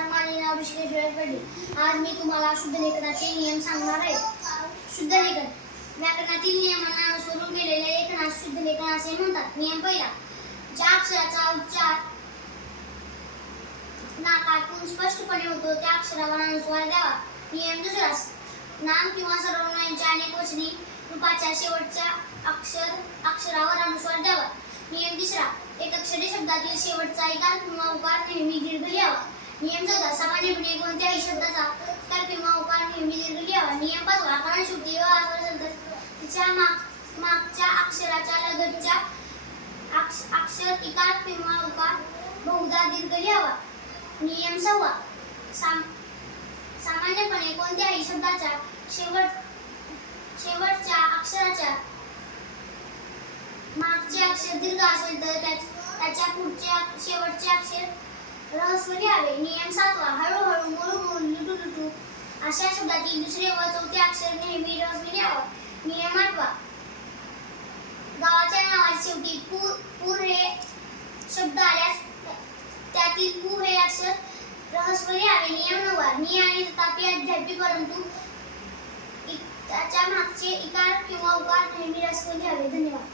नमस्कार, माझे नाव ऋषिकेश पडले. आज मी तुम्हाला शुद्ध लेखनाचे नियम सांगणार आहे. शुद्ध लेखन व्याकरणातील नियमांना अनुसरून केलेल्या लेखनास शुद्ध लेखन असे म्हणतात. नियम पहिला, ज्या अक्षराचा उच्चार नाकातून स्पष्टपणे होतो त्या अक्षरावर अनुस्वार द्यावा. नियम दुसरा, नाम किंवा सर्वनामांच्या अनेकवचनी रूपाच्या शेवटच्या अक्षरावर अनुस्वार द्यावा. नियम तिसरा, एकअक्षरी शब्दातील शेवटचा इकार किंवा उकार नेहमी दीर्घ लिहावा. नियम चौथा, सामान्यपणे कोणत्याही शब्दाचा इकार किंवा उकार नेहमी दीर्घ लिहावा. नियम पाचवा, कानाशुद्धी व तिच्या मागच्या अक्षराच्या लगतच्या अक्षर इकार किंवा उकार बहुधा दीर्घ लिहावा. नियम सहावा, सामान्यपणे कोणत्याही शब्दाच्या शेवटच्या अक्षराच्या मागचे अक्षर दीर्घ असेल तर त्याच्या पुढचे शेवटचे अक्षर ऱ्हस्व लिहावे. नियम सातवा, हळूहळू, मुळू, लुटू लुटू अशा शब्दातील दुसरे व चौथे अक्षर नेहमी ऱ्हस्व लिहावे. नियम आठवा, गावाच्या नावाच्या शेवटी पूर हे शब्द आल्यास त्यातील पू हे अक्षर ऱ्हस्व लिहावे. नियम नववा, नि आणि तथापि अद्यापि परंतु त्याच्या मागचे इकार किंवा उकार नेहमी ऱ्हस्व लिहावे. धन्यवाद.